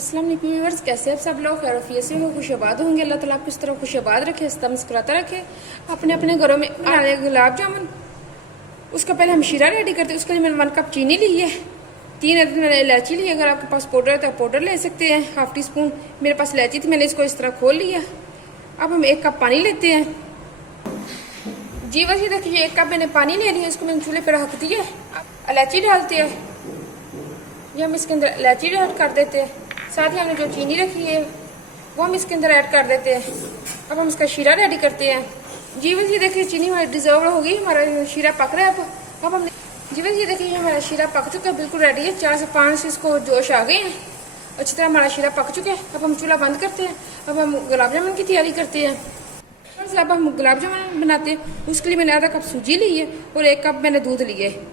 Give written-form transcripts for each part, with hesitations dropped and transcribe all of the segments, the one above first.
अस्सलाम वालेकुम व्यूअर्स, कैसे आप सब लोग खैरियत से हो, खुशआबाद होंगे। अल्लाह ताला आपको इस तरह खुशआबाद रखे, हंसता मुस्कुराता रखे। अपने अपने घरों में बनाने गुलाब जामुन, उसका पहले हम शीरा रेडी करते हैं। उसके लिए मैंने 1 कप चीनी ली है, 3 अदद मैंने इलायची ली है। अगर आपके पास पाउडर है तो आप पाउडर ले सकते हैं, हाफ टी स्पून। मेरे पास इलायची थी, मैंने इसको इस तरह खोल लिया। अब हम 1 कप पानी लेते हैं। जी बस ये देखिए 1 कप मैंने पानी ले लिया, इसको मैंने चूल्हे पर रख दिया। इलायची डालते हैं, ये हम इसके अंदर इलायची ऐड कर देते हैं। साथ ही हमने जो चीनी रखी है वो हम इसके अंदर ऐड कर देते हैं। अब हम इसका शीरा रेडी करते हैं। जी बस ये देखिए चीनी हमारी डिजर्व होगी, हमारा शीरा पक रहा है। अब हमने जी बस ये देखिए हमारा शीरा पक चुका है, बिल्कुल रेडी है। 4 से 5 इसको जोश आ गए हैं, अच्छी तरह हमारा शीरा पक चुका है। अब हम चूल्हा बंद करते हैं। अब हम गुलाब जामुन की तैयारी करते हैं। अब हम गुलाब जामुन बनाते हैं। उसके लिए मैंने आधा कप सूजी ली है और 1 कप मैंने दूध लिया है।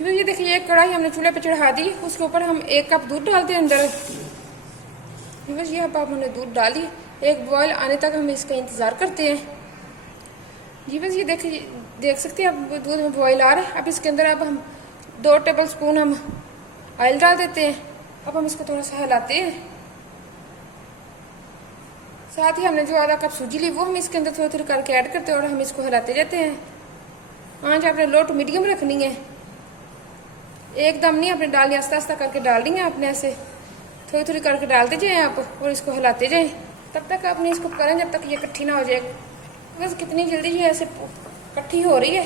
ये देखिए एक कढ़ाई हमने चूल्हे पे चढ़ा दी, उसके ऊपर हम 1 कप दूध डालते हैं अंदर। बस ये अब हमने दूध डाली, एक बॉयल आने तक हम इसका इंतज़ार करते हैं। जी बस ये देखिए देख सकते हैं अब दूध में बॉयल आ रहा है। अब इसके अंदर अब हम 2 टेबल स्पून हम ऑयल डाल देते हैं। अब हम इसको थोड़ा सा हिलाते हैं। साथ ही हमने जो आधा कप सूजी ली वो हम इसके अंदर थोड़ी थोड़ी करके ऐड करते हैं और हम इसको हिलाते जाते हैं। आंच आपने लो टू मीडियम रखनी है, एकदम नहीं आपने डालनी, आस्ता आस्ता करके डालनी है आपने, ऐसे थोड़ी थोड़ी करके डालते जाएं आप और इसको हिलाते जाएं। तब तक आपने इसको करें जब तक ये इकट्ठी ना हो जाए। बस कितनी जल्दी ये ऐसे इकट्ठी हो रही है।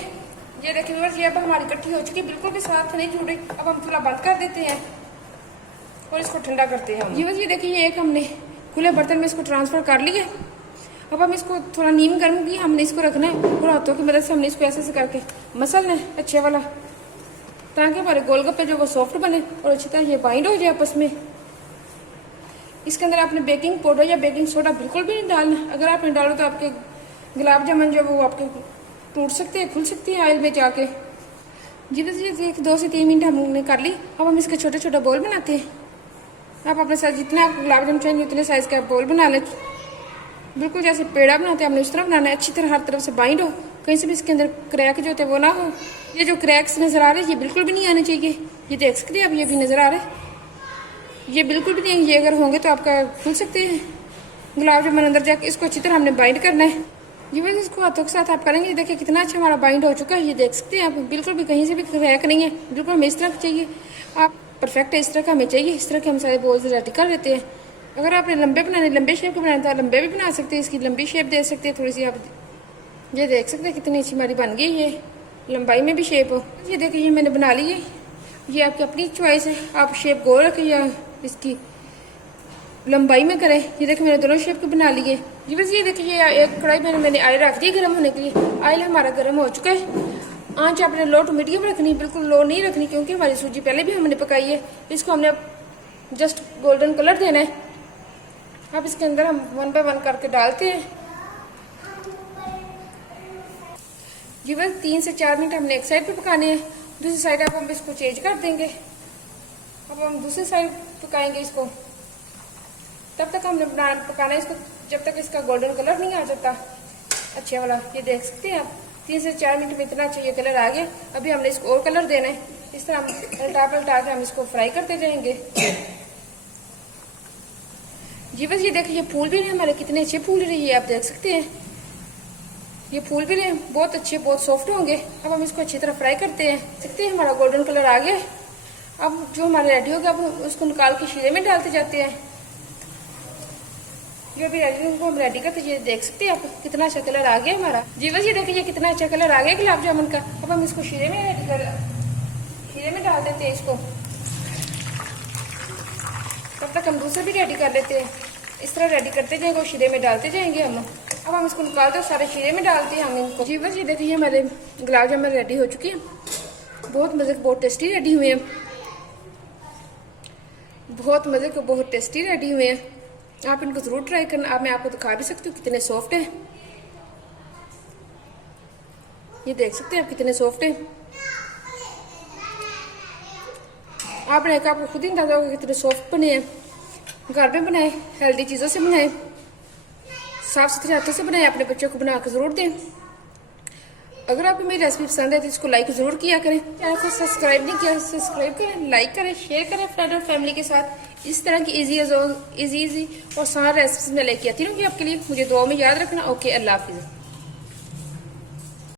ये देखिए बस ये अब हमारी इकट्ठी हो चुकी है, बिल्कुल भी साथ नहीं छूट रही। अब हम चूल्हा बंद कर देते हैं और इसको ठंडा करते हैं। ये बस ये देखिए एक हमने खुले बर्तन में इसको ट्रांसफ़र कर लिया। अब हम इसको थोड़ा नीम गर्म की हमने इसको रखना है और हाथों की मदद से हमने इसको ऐसे करके मसलना है अच्छे वाला, ताकि हमारे गोलगप्पे जो वो सॉफ्ट बने और अच्छी तरह ये बाइंड हो जाए आपस में। इसके अंदर आपने बेकिंग पाउडर या बेकिंग सोडा बिल्कुल भी नहीं डालना। अगर आपने डालो तो आपके गुलाब जामुन जो वो आपके टूट सकते हैं, खुल सकती है ऑयल में जाके। जी बस ये 2 से 3 मिनट हमने कर ली। अब हम इसके छोटे छोटे बॉल बनाते हैं। आप अपने साथ जितना गुलाब जामुन चाहिए उतने साइज़ का बॉल बना लें, बिल्कुल जैसे पेड़ा बनाते हैं हमने उस तरह बनाना है। अच्छी तरह हर तरफ से बाइंड हो, कहीं से भी इसके अंदर क्रैक जो होते हैं वो ना हो। ये जो क्रैक्स नज़र आ रहे हैं ये बिल्कुल भी नहीं आने चाहिए। ये देख सकते हैं आप, ये भी नज़र आ रहे हैं, ये बिल्कुल भी नहीं। ये अगर होंगे तो आपका खुल सकते हैं गुलाब जामुन अंदर जाके। इसको अच्छी तरह हमने बाइंड करना है। ये बस इसको हाथों के साथ आप करेंगे, देखिए कितना अच्छा हमारा बाइंड हो चुका है। ये देख सकते हैं आप, बिल्कुल भी कहीं से भी क्रैक नहीं है, बिल्कुल हमें इस तरह चाहिए। आप परफेक्ट इस तरह का हमें चाहिए, इस तरह के हम सारे बॉल्स रेडी कर लेते हैं। अगर आपने लंबे बनाने, लंबे शेप के बनाने तो लंबे भी बना सकते हैं, इसकी लंबी शेप दे सकते हैं थोड़ी सी आप। ये देख सकते हैं कितनी अच्छी हमारी बन गई, ये लंबाई में भी शेप हो। ये देखिए ये मैंने बना ली है। ये आपकी अपनी चॉइस है, आप शेप गोल रखें या इसकी लंबाई में करें। ये देखिए मैंने दोनों शेप के बना लिए। जी बस ये देखिए एक कढ़ाई में मैंने ऑयल रख दी गर्म होने के लिए। ऑयल हमारा गर्म हो चुका है। आंच आपने लो टू मीडियम रखनी, बिल्कुल लो नहीं रखनी, क्योंकि हमारी सूजी पहले भी हमने पकाई है। इसको हमने जस्ट गोल्डन कलर देना है। अब इसके अंदर हम 1 बाय 1 करके डालते हैं। जी बस 3 से 4 मिनट हमने एक साइड पे पकाने हैं, दूसरी साइड अब हम इसको चेंज कर देंगे। अब हम दूसरी साइड पकाएंगे इसको। तब तक हमने पकाना है इसको जब तक इसका गोल्डन कलर नहीं आ जाता अच्छे वाला। ये देख सकते हैं आप 3 से 4 मिनट में इतना अच्छा ये कलर आ गया। अभी हमने इसको और कलर देना है। इस तरह हम पलटा पलटा के हम इसको फ्राई करते जाएंगे। जी बस ये देखिए ये फूल भी रहे हमारे, कितने अच्छे फूल रही है, आप देख सकते हैं। ये फूल भी रहे बहुत अच्छे, बहुत सॉफ्ट होंगे। अब हम इसको अच्छी तरह फ्राई करते हैं। देखते हैं हमारा गोल्डन कलर आ गया है। अब जो हमारा रेडी हो गया अब उसको निकाल के शीरे में डालते जाते हैं। जो भी रेडी उनको हम रेडी करते हैं। देख सकते हैं आप कितना अच्छा कलर आ गया हमारा। जी बस ये देखिए कितना अच्छा कलर आ गया गुलाब जामुन का। अब हम इसको शीरे में डाल देते हैं इसको। तब तक हम दूसरे भी रेडी कर लेते हैं। इस तरह रेडी करते जाएंगे और शीरे में डालते जाएंगे हम। अब हम इसको निकालते हैं, सारे शीरे में डालते हैं हम इनको। जी बस ये देखिए हमारे गुलाब जामुन रेडी हो चुकी है, बहुत मज़े के, बहुत टेस्टी रेडी हुए हैं, बहुत मज़े के, बहुत टेस्टी रेडी हुए हैं। आप इनको ज़रूर ट्राई करना। आप मैं आपको दिखा भी सकती हूँ कितने सॉफ्ट हैं। ये देख सकते हैं आप कितने सॉफ्ट हैं। आपने आपको खुद ही अंदाजा होगा कितने सॉफ्ट बने हैं। घर में बनाए, हेल्दी चीज़ों से बनाए, साफ सुथरे हाथों से बनाए, अपने बच्चों को बना कर ज़रूर दें। अगर आपको मेरी रेसिपी पसंद है तो इसको लाइक ज़रूर किया करें। चैनल को सब्सक्राइब नहीं किया सब्सक्राइब करें, लाइक करें, शेयर करें फ्रेंड और फैमिली के साथ। इस तरह की इजी और आसान रेसिपीज मैं लेके आती रहूँगी आपके लिए। मुझे दुआ में याद रखना। ओके, अल्लाह हाफिज़।